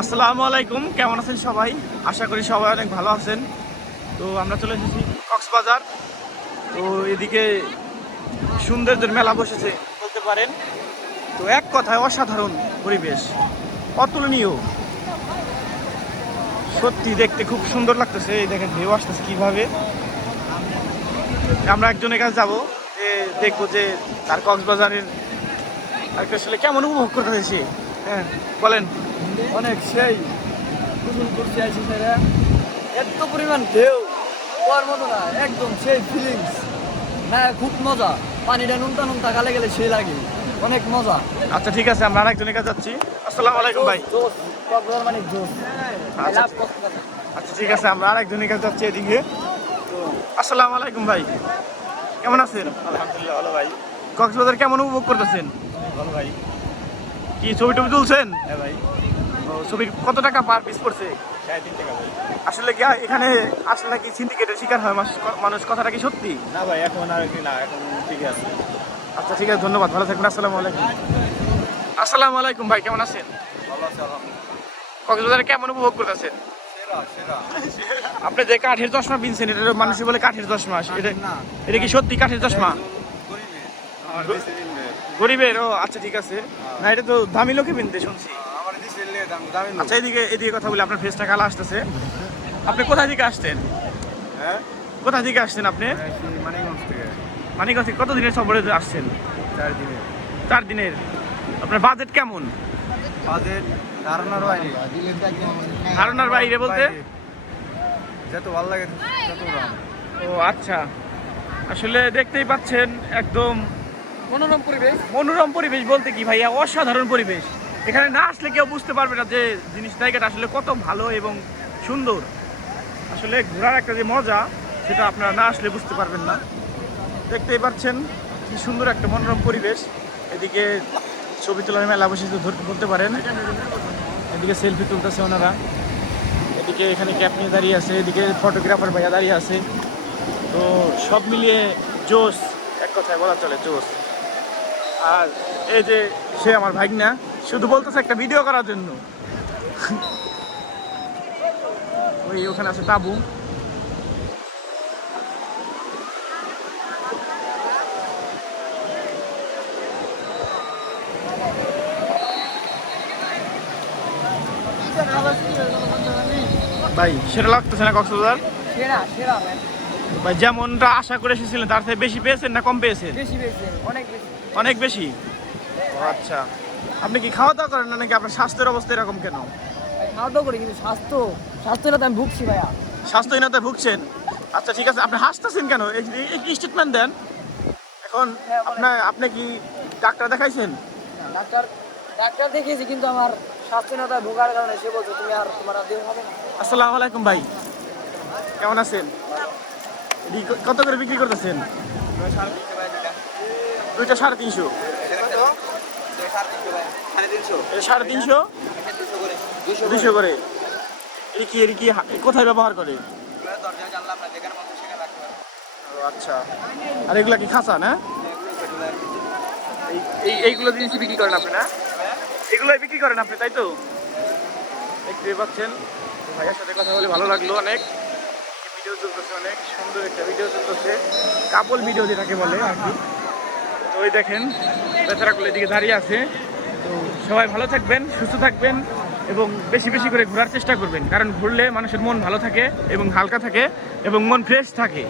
আসসালামু আলাইকুম, কেমন আছেন সবাই? আশা করি সবাই অনেক ভালো আছেন। তো আমরা চলে এসেছি কক্সবাজার। তো এদিকে সৌন্দর্যের মেলা বসেছে বলতে পারেন। তো এক কথায় অসাধারণ পরিবেশ, অতুলনীয়, সত্যি দেখতে খুব সুন্দর লাগতেছে। এই দেখেন ঢেউ আসতেছে কিভাবে। আমরা একজনের কাছে যাবো, দেখবো যে তার কক্সবাজারের একটা আসলে কেমন উপভোগ করতেছে সে। হ্যাঁ বলেন। অনেক সেই গোসল করতে আইসি স্যার, এত পরিমাণ ঢেউ হওয়ার মতো না, একদম সেই ফিলিংস না, খুব মজা। পানিটা নুনতা নুনতা গালে গেলে সেই লাগে, অনেক মজা। আচ্ছা ঠিক আছে, আমরা আরেকজনের কাছে যাচ্ছি। আসসালামু আলাইকুম ভাই। জোস, কক্সবাজার মানে জোস। I আচ্ছা love কক্সবাজার। আচ্ছা ঠিক আছে, আমরা আরেকজনের কাছে যাচ্ছি এদিকে। তো আসসালামু আলাইকুম ভাই, কেমন আছেন? আলহামদুলিল্লাহ ভালো ভাই। কক্সবাজার কেমন উপভোগ করতেছেন? ভালো ভাই। কি ছবি টবি তুলছেন? হ্যাঁ ভাই। ছবির কত টাকা পার পিস পড়ছে? 3.5 টাকা ভাই। আসলে কি এখানে আসলে কি সিন্ডিকেটের শিকার হয় মানুষ, কথাটা কি সত্যি? না ভাই, এখন আর কি না, এখন ঠিকই আছে। আচ্ছা ঠিক আছে, ধন্যবাদ, ভালো থাকবেন। আসসালামু আলাইকুম। আসসালামু আলাইকুম ভাই, কেমন আছেন? ভালো আছে আলহামদুলিল্লাহ। কক্সবাজারে কেমন উপভোগ করতেছেন? সেরা সেরা। আপনি যে কাঠের চশমা কিনছেন, এটা মানুষই বলে কাঠের চশমা, এটা না, এটা কি সত্যি কাঠের চশমা? গরিবে আমার দেশে কিনবে। গরিবের? ও আচ্ছা ঠিক আছে। না এটা তো দামি লোকে কিনতে শুনছি। আমার দেশে নিলে দাম দামি না। আচ্ছা এদিকে কথা বলি, আপনার ফেসটা কালো আসতেছে। আপনি কোথা থেকে আসছেন? হ্যাঁ, কোথা থেকে আসছেন আপনি? মানিকগঞ্জ থেকে। মানিকগঞ্জ থেকে কত দিনের সফরে আসছেন? 4 দিনে। 4 দিনের। আপনার বাজেট কেমন? বাজেট ধারণার বাইরে। ধারণার বাইরে বলতে? যত ভালো লাগে তত দাম। ও আচ্ছা, আসলে দেখতেই পাচ্ছেন একদম মনোরম পরিবেশ। মনোরম পরিবেশ বলতে কি ভাইয়া, অসাধারণ পরিবেশ। এখানে না আসলে কেউ বুঝতে পারবে না যে জায়গাটা আসলে কত ভালো এবং সুন্দর। আসলে ঘোরার একটা যে মজা, সেটা আপনারা না আসলে বুঝতে পারবেন না। দেখতেই পাচ্ছেন কি সুন্দর একটা মনোরম পরিবেশ। এদিকে ছবি তোলার মেলা বসেছে বলতে পারেন। এদিকে সেলফি তুলতেছে ওনারা, এদিকে এখানে ক্যাপ নিয়ে দাঁড়িয়ে আছে, এদিকে ফটোগ্রাফার ভাইয়া দাঁড়িয়ে আছে। তো সব মিলিয়ে জোস, এক কথায় বলা চলে জোস। আর এই যে সে আমার ভাগনা, শুধু বলতেছে একটা ভিডিও করার জন্য। ওই ওখানে আছে তাবু। ভাই সেটা লাগতেছে না কক্সবাজার? সেরা সেরা ম্যান, ভাই যেমনটা আশা করে এসেছিলেন তার থেকে বেশি পেয়েছেন না কম পেয়েছেন? বেশি বেশি, অনেক বেশি। অনেক বেশি। ও আচ্ছা, আপনি কি খাওয়া দাওয়া করেন না নাকি আপনার স্বাস্থ্যের অবস্থা এরকম কেন? খাওয়া দাওয়া করি কিন্তু স্বাস্থ্যটা তো আমি ভুগছি ভাইয়া। স্বাস্থ্যহীনতায় ভুগছেন? আচ্ছা ঠিক আছে, আপনি হাসতেছেন কেন? এই স্টেটমেন্ট দেন এখন। আপনি কি ডাক্তার দেখাইছেন? ডাক্তার ডাক্তার দেখিয়েছি, কিন্তু আমার স্বাস্থ্যহীনতায় ভোগার কারণে সে বলছে তুমি আর তোমার আর দেহ হবে না। আসসালামু আলাইকুম ভাই, কেমন আছেন? কত করে বিক্রি করতেছেন? দুইটা 350। এটা 350, 200 করে। এর কি কোথায় ব্যবহার করে? ও আচ্ছা, আর এগুলা কি খাঁচা না? এইগুলো জিনিস বিক্রি করেন আপনি না? এগুলোই বিক্রি করেন আপনি, তাই তো? দেখতে পাচ্ছেন ভাইয়ের সাথে কথা বলে ভালো লাগলো অনেক। ভিডিও চলতেছে, অনেক সুন্দর একটা ভিডিও চলতেছে, কাপল ভিডিও যেটাকে বলে আর কি। তো ওই দেখেন বেচারাগুলো এদিকে দাঁড়িয়ে আছে। তো সবাই ভালো থাকবেন, সুস্থ থাকবেন এবং বেশি বেশি করে ঘোরার চেষ্টা করবেন, কারণ ঘুরলে মানুষের মন ভালো থাকে এবং হালকা থাকে এবং মন ফ্রেশ থাকে।